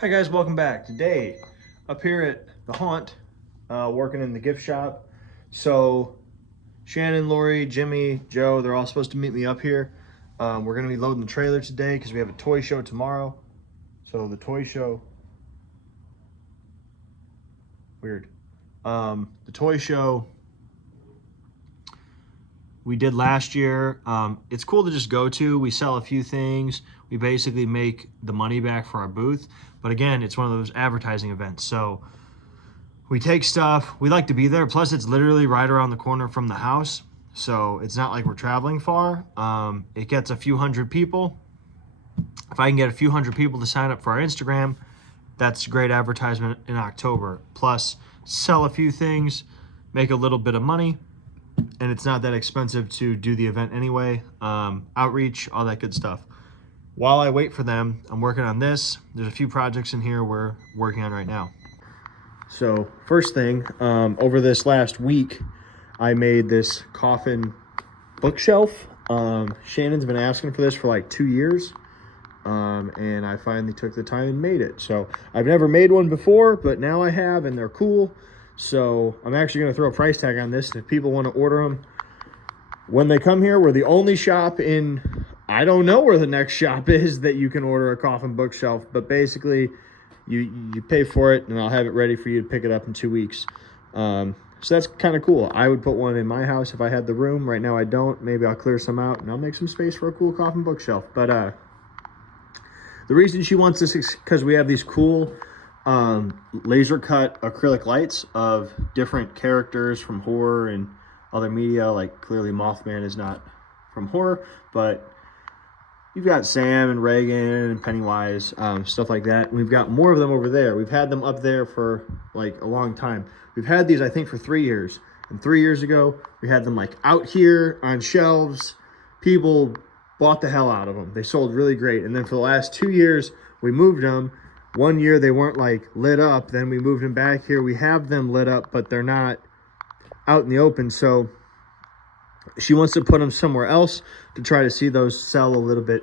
Hi guys, welcome back. Today, up here at the haunt, working in the gift shop. So Shannon, Lori, Jimmy, Joe, they're all supposed to meet me up here. We're gonna be loading the trailer today because we have a toy show tomorrow. So the toy show, weird. The toy show we did last year. It's cool to just go to. We sell a few things. We basically make the money back for our booth. But again, it's one of those advertising events. So we take stuff. We like to be there. Plus, it's literally right around the corner from the house. So it's not like we're traveling far. It gets a few hundred people. If I can get a few hundred people to sign up for our Instagram, that's great advertisement in October. Plus, sell a few things, make a little bit of money. And it's not that expensive to do the event anyway. Outreach, all that good stuff. While I wait for them, I'm working on this. There's a few projects in here we're working on right now. So first thing, over this last week, I made this coffin bookshelf. Shannon's been asking for this for like 2 years. And I finally took the time and made it. So I've never made one before, but now I have, and they're cool. So I'm actually going to throw a price tag on this. If people want to order them, when they come here, we're the only shop in, I don't know where the next shop is that you can order a coffin bookshelf, but basically you pay for it and I'll have it ready for you to pick it up in 2 weeks. So that's kind of cool. I would put one in my house if I had the room. Right now I don't. Maybe I'll clear some out and I'll make some space for a cool coffin bookshelf. But the reason she wants this is because we have these cool laser cut acrylic lights of different characters from horror and other media. Like clearly Mothman is not from horror, but you've got Sam and Reagan and Pennywise, stuff like that. We've got more of them over there. We've had them up there for like a long time. We've had these, I think, for 3 years. And 3 years ago, we had them like out here on shelves. People bought the hell out of them. They sold really great. And then for the last 2 years, we moved them. 1 year they weren't like lit up. Then we moved them back here. We have them lit up, but they're not out in the open. So she wants to put them somewhere else to try to see those sell a little bit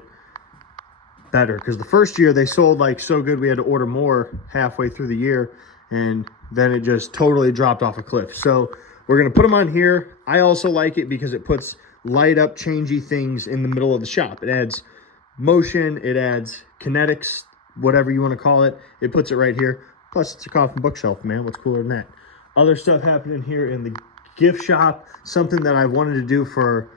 better. Because the first year they sold like so good we had to order more halfway through the year. And then it just totally dropped off a cliff. So we're going to put them on here. I also like it because it puts light up, changey things in the middle of the shop. It adds motion. It adds kinetics, whatever you want to call it. It puts it right here. Plus, it's a coffin bookshelf, man. What's cooler than that? Other stuff happening here in the gift shop. Something that I've wanted to do for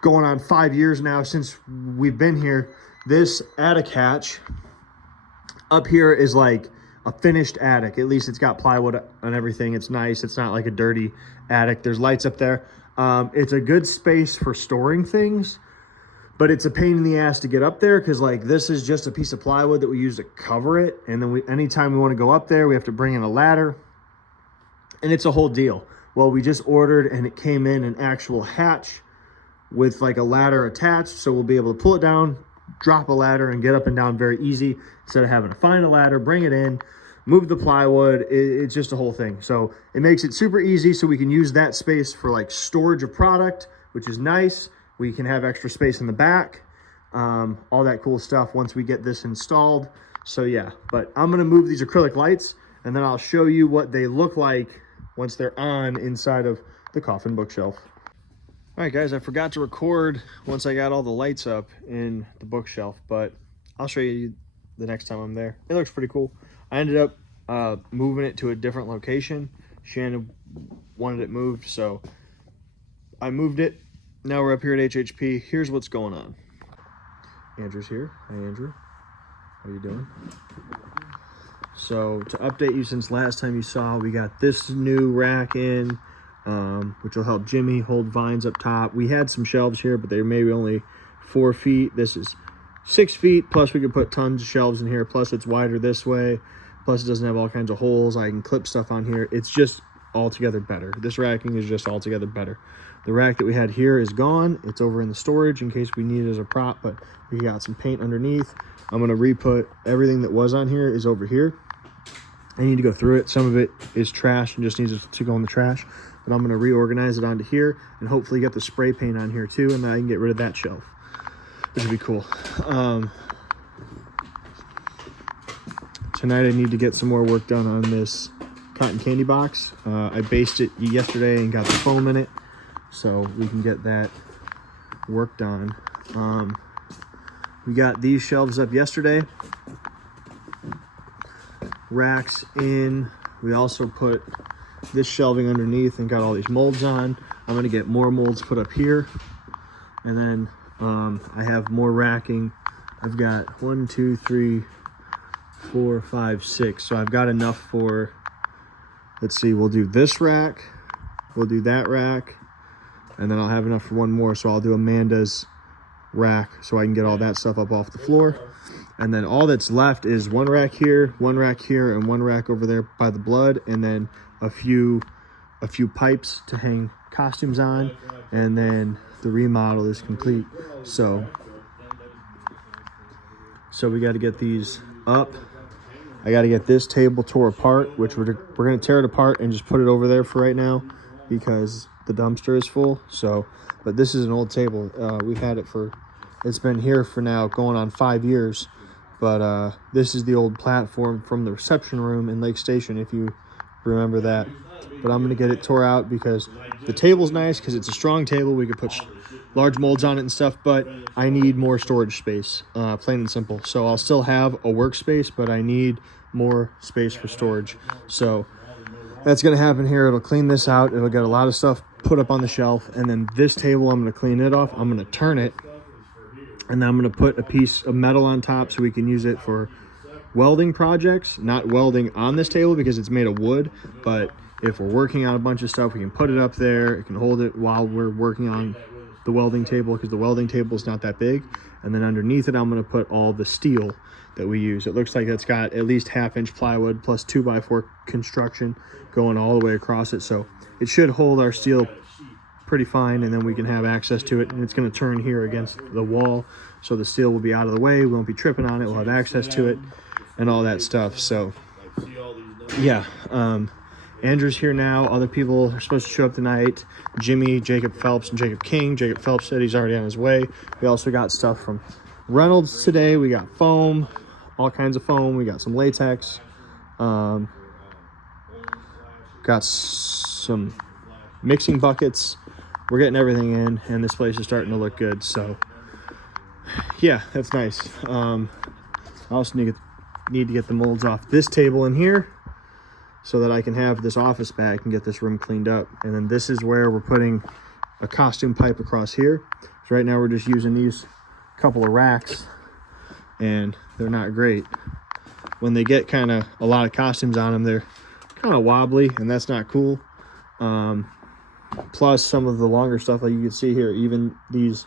going on 5 years now since we've been here. This attic hatch up here is like a finished attic. At least it's got plywood and everything. It's nice. It's not like a dirty attic. There's lights up there. It's a good space for storing things, but it's a pain in the ass to get up there because like this is just a piece of plywood that we use to cover it. And then anytime we want to go up there, we have to bring in a ladder and it's a whole deal. Well, we just ordered and it came in an actual hatch with like a ladder attached. So we'll be able to pull it down, drop a ladder and get up and down very easy instead of having to find a ladder, bring it in, move the plywood. It's just a whole thing. So it makes it super easy so we can use that space for like storage of product, which is nice. We can have extra space in the back, all that cool stuff once we get this installed. So yeah, but I'm gonna move these acrylic lights and then I'll show you what they look like once they're on inside of the coffin bookshelf. All right, guys, I forgot to record once I got all the lights up in the bookshelf, but I'll show you the next time I'm there. It looks pretty cool. I ended up moving it to a different location. Shannon wanted it moved, so I moved it. Now we're up here at HHP. Here's what's going on. Andrew's here. Hi, Andrew. How you doing? So to update you, since last time you saw, we got this new rack in, which will help Jimmy hold vines up top. We had some shelves here, but they're maybe only 4 feet. This is 6 feet, plus we could put tons of shelves in here, plus it's wider this way, plus it doesn't have all kinds of holes. I can clip stuff on here. It's just altogether better. This racking is just altogether better. The rack that we had here is gone. It's over in the storage in case we need it as a prop, but we got some paint underneath. I'm gonna re-put everything that was on here is over here. I need to go through it. Some of it is trash and just needs to go in the trash, but I'm gonna reorganize it onto here and hopefully get the spray paint on here too, and then I can get rid of that shelf, which would be cool. tonight I need to get some more work done on this cotton candy box. I based it yesterday and got the foam in it, so we can get that worked on. We got these shelves up yesterday, racks in. We also put this shelving underneath and got all these molds on. I'm gonna get more molds put up here, and then I have more racking. I've got 1, 2, 3, 4, 5, 6. So I've got enough for, let's see, we'll do this rack, we'll do that rack, and then I'll have enough for one more. So I'll do Amanda's rack so I can get all that stuff up off the floor. And then all that's left is one rack here, and one rack over there by the blood, and then a few pipes to hang costumes on, and then the remodel is complete. So we got to get these up. I got to get this table tore apart, which we're going to tear it apart and just put it over there for right now because the dumpster is full. So, but this is an old table. We've had it it's been here for now going on 5 years. But this is the old platform from the reception room in Lake Station, if you remember that. But I'm going to get it tore out because the table's nice because it's a strong table. We could put large molds on it and stuff, but I need more storage space, plain and simple. So I'll still have a workspace, but I need more space for storage. So that's going to happen here. It'll clean this out. It'll get a lot of stuff put up on the shelf. And then this table, I'm going to clean it off. I'm going to turn it. And then I'm going to put a piece of metal on top so we can use it for welding projects. Not welding on this table because it's made of wood, but if we're working on a bunch of stuff, we can put it up there. It can hold it while we're working on the welding table because the welding table is not that big. And then underneath it, I'm going to put all the steel that we use. It looks like it's got at least 1/2-inch plywood plus 2x4 construction going all the way across it. So it should hold our steel pretty fine, and then we can have access to it. And it's going to turn here against the wall, so the steel will be out of the way. We won't be tripping on it. We'll have access to it and all that stuff. So yeah, Andrew's here now. Other people are supposed to show up tonight. Jimmy, Jacob Phelps, and Jacob King. Jacob Phelps said he's already on his way. We also got stuff from Reynolds today. We got foam, all kinds of foam. We got some latex. Got some mixing buckets. We're getting everything in, and this place is starting to look good. So yeah, that's nice. I also need to get the molds off this table in here so that I can have this office back and get this room cleaned up. And then this is where we're putting a costume pipe across here. So right now we're just using these couple of racks, and they're not great. When they get kind of a lot of costumes on them, they're kind of wobbly, and that's not cool. Plus some of the longer stuff, like you can see here, even these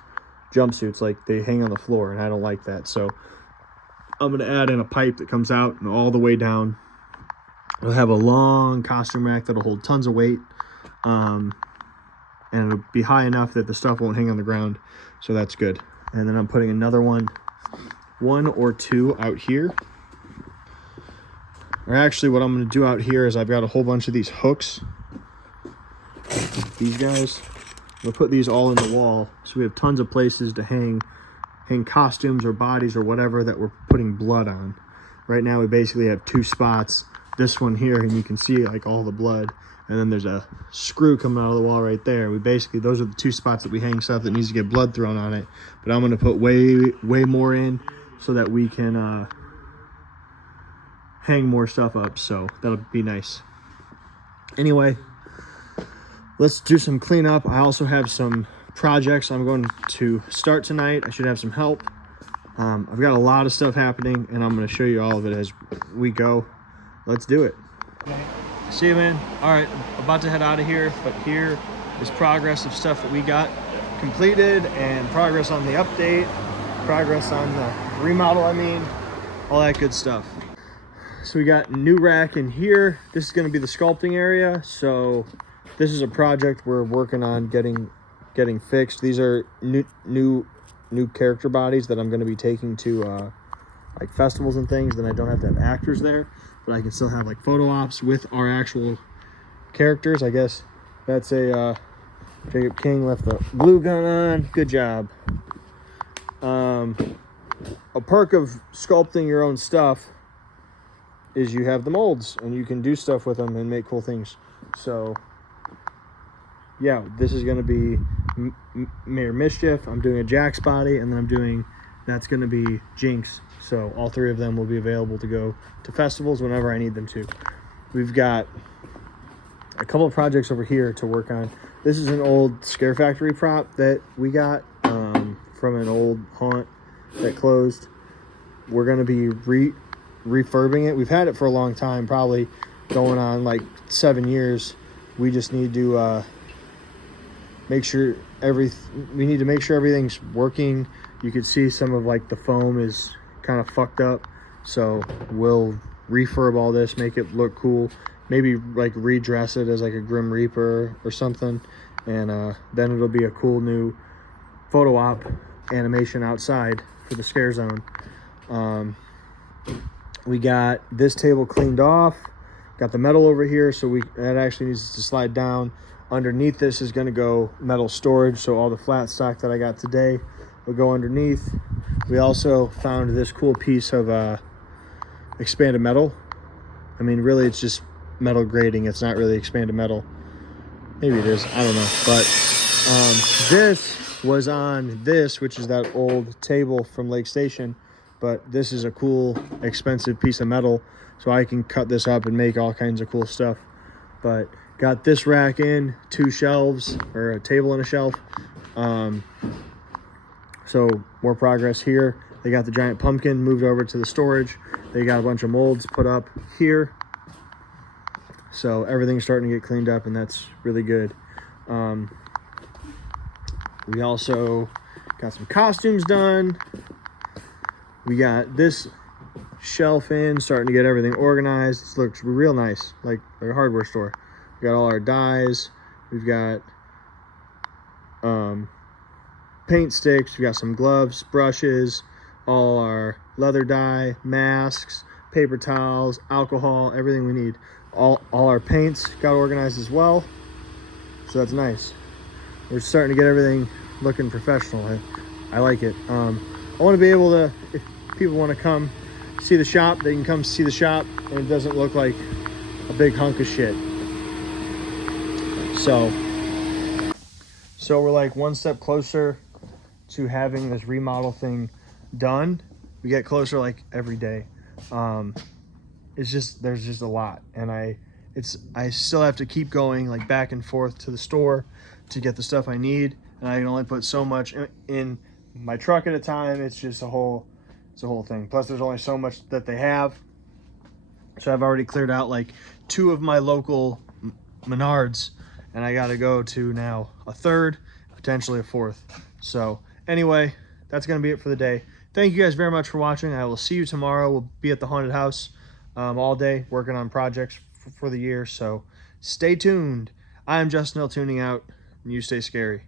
jumpsuits, like they hang on the floor, and I don't like that. So I'm going to add in a pipe that comes out and all the way down. It'll have a long costume rack that'll hold tons of weight, and it'll be high enough that the stuff won't hang on the ground. So that's good. And then I'm putting another one or two out here. Or actually what I'm going to do out here is I've got a whole bunch of these hooks. These guys, we'll put these all in the wall so we have tons of places to hang costumes or bodies or whatever that we're putting blood on. Right now we basically have 2 spots. This one here, and you can see like all the blood, and then there's a screw coming out of the wall right there. Those are the 2 spots that we hang stuff that needs to get blood thrown on it. But I'm going to put way more in so that we can hang more stuff up. So that'll be nice. Anyway, let's do some cleanup. I also have some projects I'm going to start tonight. I should have some help. I've got a lot of stuff happening, and I'm going to show you all of it as we go. Let's do it. See you, man. All right, about to head out of here, but here is progress of stuff that we got completed, and progress on the update, progress on the remodel, all that good stuff. So we got a new rack in here. This is going to be the sculpting area. So this is a project we're working on getting fixed. These are new character bodies that I'm going to be taking to like festivals and things. Then I don't have to have actors there, but I can still have like photo ops with our actual characters. I guess that's a Jacob King left the glue gun on. Good job. A perk of sculpting your own stuff is you have the molds and you can do stuff with them and make cool things. So yeah, this is going to be Mayor Mischief. I'm doing a Jack's body, and then that's going to be Jinx. So all three of them will be available to go to festivals whenever I need them to. We've got a couple of projects over here to work on. This is an old Scare Factory prop that we got from an old haunt that closed. We're going to be refurbing it. We've had it for a long time, probably going on like 7 years. We just need to make sure everything's working. You could see some of like the foam is kind of fucked up, so we'll refurb all this, make it look cool, maybe like redress it as like a Grim Reaper or something, and then it'll be a cool new photo op animation outside for the scare zone. We got this table cleaned off, got the metal over here, so that actually needs to slide down. Underneath this is going to go metal storage, so all the flat stock that I got today will go underneath. We also found this cool piece of expanded metal. I mean, really, it's just metal grating. It's not really expanded metal. Maybe it is. I don't know. But this was on this, which is that old table from Lake Station. But this is a cool, expensive piece of metal, so I can cut this up and make all kinds of cool stuff. But got this rack in, 2 shelves, or a table and a shelf. So more progress here. They got the giant pumpkin moved over to the storage. They got a bunch of molds put up here. So everything's starting to get cleaned up, and that's really good. We also got some costumes done. We got this shelf in, starting to get everything organized. This looks real nice, like a hardware store. We got all our dyes. We've got paint sticks. We got some gloves, brushes, all our leather dye, masks, paper towels, alcohol, everything we need. All our paints got organized as well, so that's nice. We're starting to get everything looking professional. I like it. I want to be able to, if people want to come see the shop, they can come see the shop, and it doesn't look like a big hunk of shit. So we're like one step closer to having this remodel thing done. We get closer like every day. It's just, there's just a lot, and I still have to keep going like back and forth to the store to get the stuff I need, and I can only put so much in my truck at a time. It's just a whole thing. Plus there's only so much that they have. So I've already cleared out like 2 of my local Menards, and I got to go to now a 3rd, potentially a 4th. So anyway, that's going to be it for the day. Thank you guys very much for watching. I will see you tomorrow. We'll be at the haunted house all day working on projects for the year. So stay tuned. I am Justin Hill tuning out, and you stay scary.